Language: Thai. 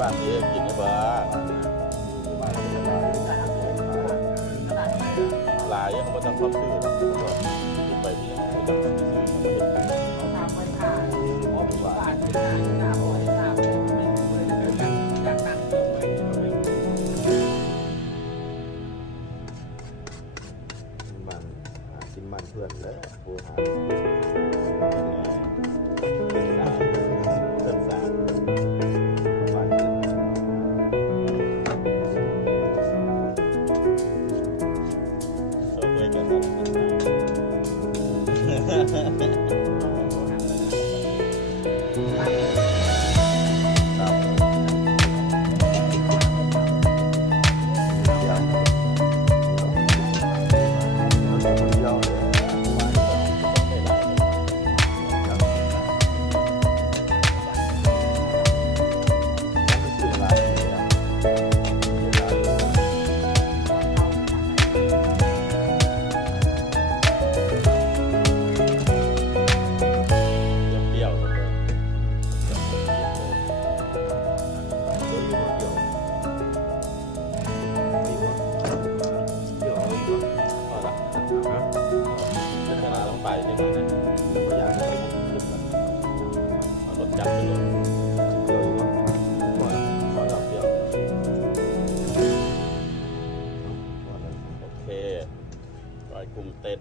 บ้านเองกินได้บ้าหลายยังต้องความซื่อรอกกิไปที่ยังไม่ต้องความซื่อมันไปมันมันเพื่อนเลยโทรหา ไปได้ไหมเนี่ยก็อยากให้มันลุกนะเอารถจับไปเลยเปรี้ยวอีกวะพอละพอละเปรี้ยวโอเคปล่อยกุ้งเต้น